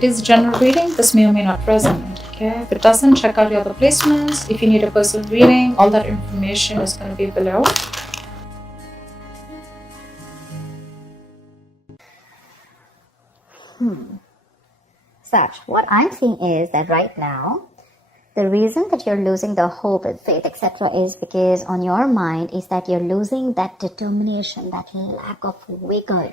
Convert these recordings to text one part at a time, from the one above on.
It is general reading. This may or may not resonate. Okay, if it doesn't, check out your other placements. If you need a personal reading, all that information is going to be below. Sag, what I'm seeing is that right now, the reason that you're losing the hope and faith, etc., is because on your mind is that you're losing that determination, that lack of vigor,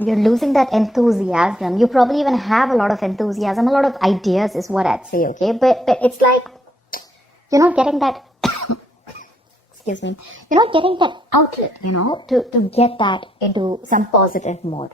You're losing that enthusiasm. You probably even have a lot of enthusiasm, a lot of ideas is what I'd say, okay? But it's like you're not getting that, excuse me, you're not getting that outlet, to get that into some positive mode.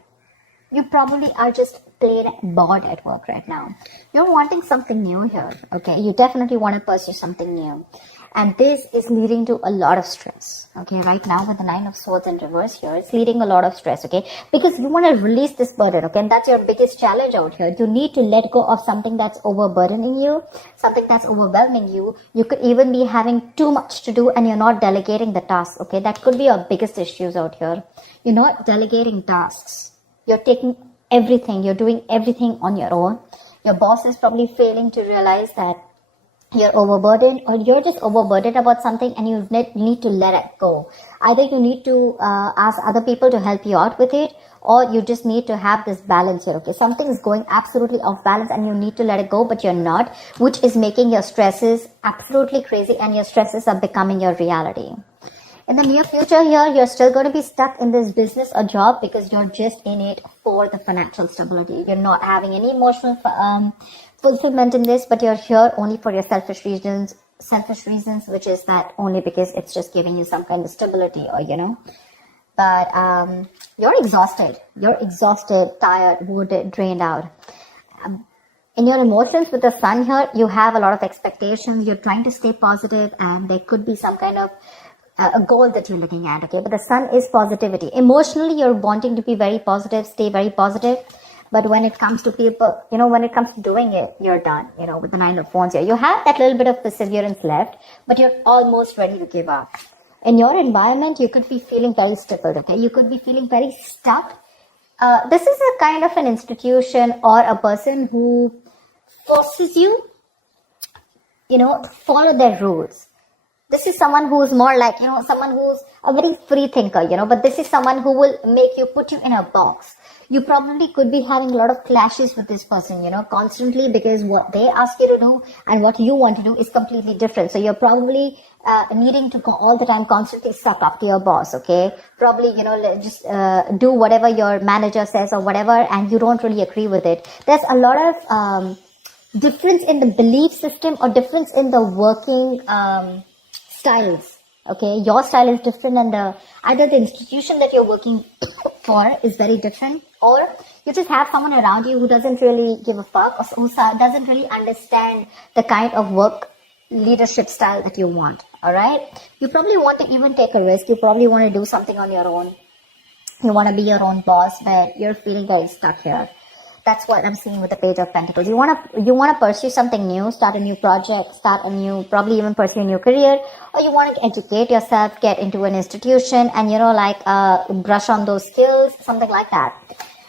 You probably are just plain bored at work right now. You're wanting something new here, okay? You definitely want to pursue something new. And this is leading to a lot of stress, okay? Right now with the 9 of Swords in reverse here, it's leading a lot of stress, okay? Because you want to release this burden, okay? And that's your biggest challenge out here. You need to let go of something that's overburdening you, something that's overwhelming you. You could even be having too much to do and you're not delegating the tasks, okay? That could be your biggest issues out here. You're not delegating tasks. You're taking everything. You're doing everything on your own. Your boss is probably failing to realize that you're overburdened, or you're just overburdened about something and you need to let it go. Either you need to ask other people to help you out with it, or you just need to have this balance here, okay? Something is going absolutely off balance and you need to let it go, but you're not, which is making your stresses absolutely crazy and your stresses are becoming your reality. In the near future here, you're still going to be stuck in this business or job because you're just in it for the financial stability. You're not having any emotional fulfillment in this, but you're here only for your selfish reasons, which is that only because it's just giving you some kind of stability or, but you're exhausted, tired, wounded, drained out. In your emotions with the sun here, you have a lot of expectations. You're trying to stay positive and there could be some kind of a goal that you're looking at, okay? But the sun is positivity. Emotionally, you're wanting to be very positive, stay very positive. But when it comes to people, when it comes to doing it, you're done, with the 9 of Wands here. You have that little bit of perseverance left, but you're almost ready to give up. In your environment, you could be feeling very stifled, okay? You could be feeling very stuck. This is a kind of an institution or a person who forces you, to follow their rules. This is someone who's more like, someone who's a very free thinker, but this is someone who will put you in a box. You probably could be having a lot of clashes with this person, constantly, because what they ask you to do and what you want to do is completely different. So you're probably needing to all the time constantly suck up to your boss, okay? Probably, just do whatever your manager says or whatever, and you don't really agree with it. There's a lot of difference in the belief system or difference in the working styles, okay? Your style is different and either the institution that you're working for is very different, or you just have someone around you who doesn't really give a fuck or who doesn't really understand the kind of work leadership style that you want, all right? You probably want to even take a risk. You probably want to do something on your own. You want to be your own boss, but you're feeling very stuck here. That's what I'm seeing with the Page of Pentacles. You want to pursue something new, start a new project, probably even pursue a new career, or you want to educate yourself, get into an institution and, brush on those skills, something like that.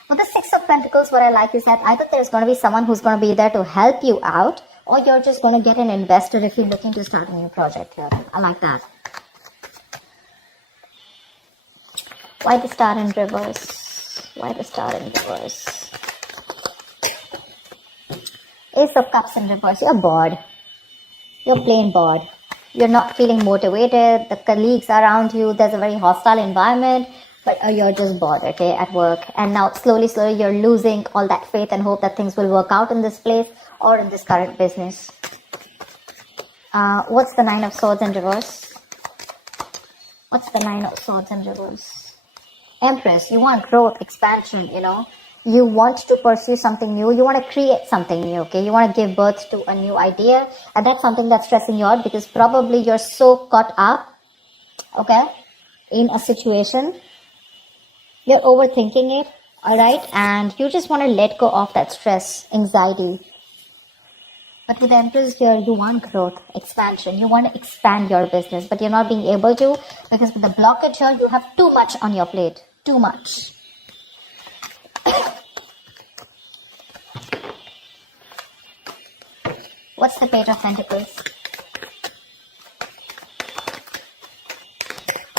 With the 6 of Pentacles, what I like is that either there's going to be someone who's going to be there to help you out, or you're just going to get an investor if you're looking to start a new project here. I like that. Why the Star in reverse? Ace of Cups in reverse. You're bored. You're plain bored. You're not feeling motivated. The colleagues around you, there's a very hostile environment, but you're just bored, okay, at work. And now slowly, you're losing all that faith and hope that things will work out in this place or in this current business. What's the 9 of Swords in reverse? Empress, you want growth, expansion, You want to pursue something new. You want to create something new, okay? You want to give birth to a new idea. And that's something that's stressing you out because probably you're so caught up, okay, in a situation. You're overthinking it, all right? And you just want to let go of that stress, anxiety. But with the Empress here, you want growth, expansion. You want to expand your business, but you're not being able to because with the blockage here, you have too much on your plate. Too much. What's the Page of Pentacles?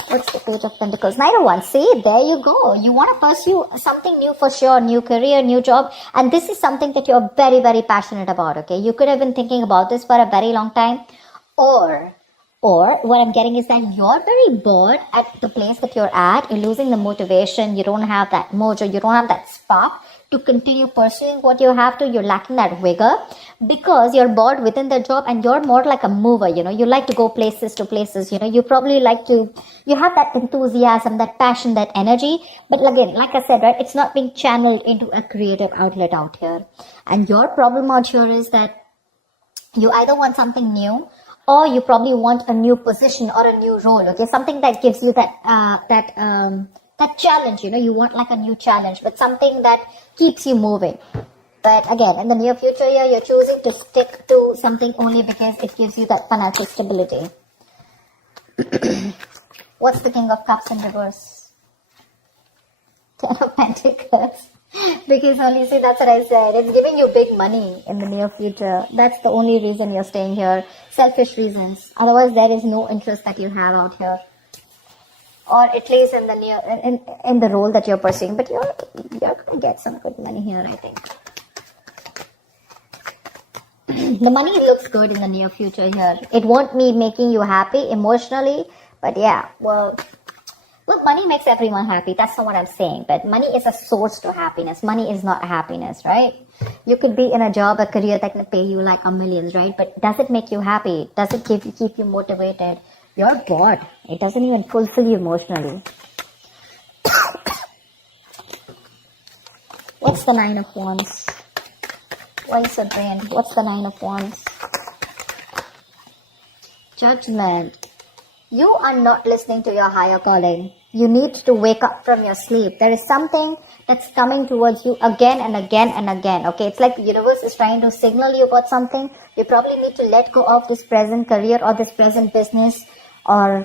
What's the Page of Pentacles? Knight of Wands. See, there you go. You want to pursue something new for sure. New career, new job. And this is something that you're very, very passionate about, okay? You could have been thinking about this for a very long time. Or what I'm getting is that you're very bored at the place that you're at. You're losing the motivation. You don't have that mojo. You don't have that spark to continue pursuing what you have to. You're lacking that vigor because you're bored within the job, and you're more like a mover. You like to go places to places. You probably like to, you have that enthusiasm, that passion, that energy. But again, like I said, right, it's not being channeled into a creative outlet out here. And your problem out here is that you either want something new, or you probably want a new position or a new role, okay? Something that gives you that challenge, you want like a new challenge, but something that keeps you moving. But again, in the near future here, you're choosing to stick to something only because it gives you that financial stability. What's the King of Cups in reverse? Ten of Pentacles. Because only, see, that's what I said. It's giving you big money in the near future. That's the only reason you're staying here. Selfish reasons. Otherwise, there is no interest that you have out here. Or at least in the in the role that you're pursuing. But you're gonna get some good money here, I think. The money looks good in the near future here. It won't be making you happy emotionally, but yeah, well, look, money makes everyone happy. That's not what I'm saying. But money is a source to happiness. Money is not happiness, right? You could be in a job, a career that can pay you like a millions, right? But does it make you happy? Does it keep you motivated? You're bored. It doesn't even fulfill you emotionally. What's the Nine of Wands? Why is it drained? What's the Nine of Wands? Judgment. You are not listening to your higher calling. You need to wake up from your sleep. There is something that's coming towards you again and again and again. Okay, it's like the universe is trying to signal you about something. You probably need to let go of this present career or this present business or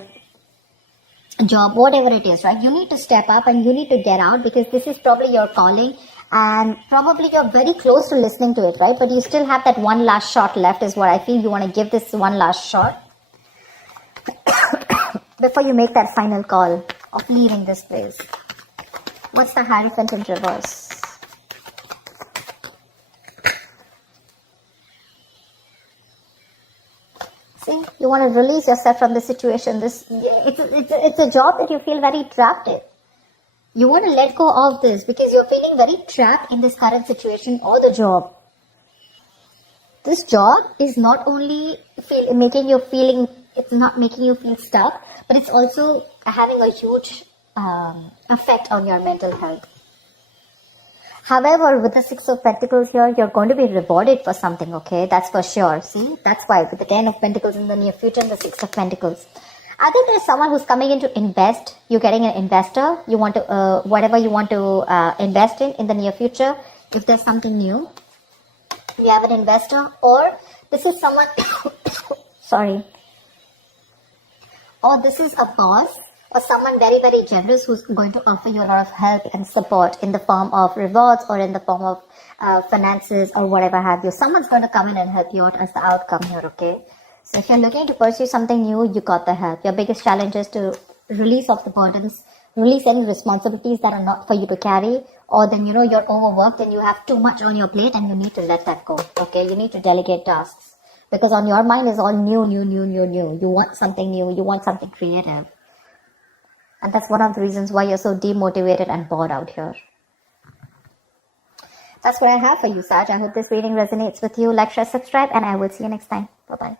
job, whatever it is, right? You need to step up and you need to get out because this is probably your calling. And probably you're very close to listening to it, right? But you still have that one last shot left is what I feel. You want to give this one last shot before you make that final call of leaving this place. What's the Hierophant in reverse? See, you want to release yourself from the situation. It's a job that you feel very trapped in. You want to let go of this because you're feeling very trapped in this current situation or the job. This job is not only making you feel stuck, but it's also having a huge effect on your mental health. However, with the Six of Pentacles here, you're going to be rewarded for something, okay? That's for sure. See, that's why with the Ten of Pentacles in the near future and the Six of Pentacles. I think there's someone who's coming in to invest. You're getting an investor. You want to, whatever you want to invest in the near future. If there's something new, you have an investor, or this is someone, sorry, or this is a boss or someone very, very generous who's going to offer you a lot of help and support in the form of rewards or in the form of finances or whatever have you. Someone's going to come in and help you out as the outcome here, okay? So if you're looking to pursue something new, you got the help. Your biggest challenge is to release off the burdens, release any responsibilities that are not for you to carry, or then, you're overworked and you have too much on your plate and you need to let that go, okay? You need to delegate tasks because on your mind is all new. You want something new. You want something creative. And that's one of the reasons why you're so demotivated and bored out here. That's what I have for you, Sag. I hope this reading resonates with you. Like, share, subscribe, and I will see you next time. Bye-bye.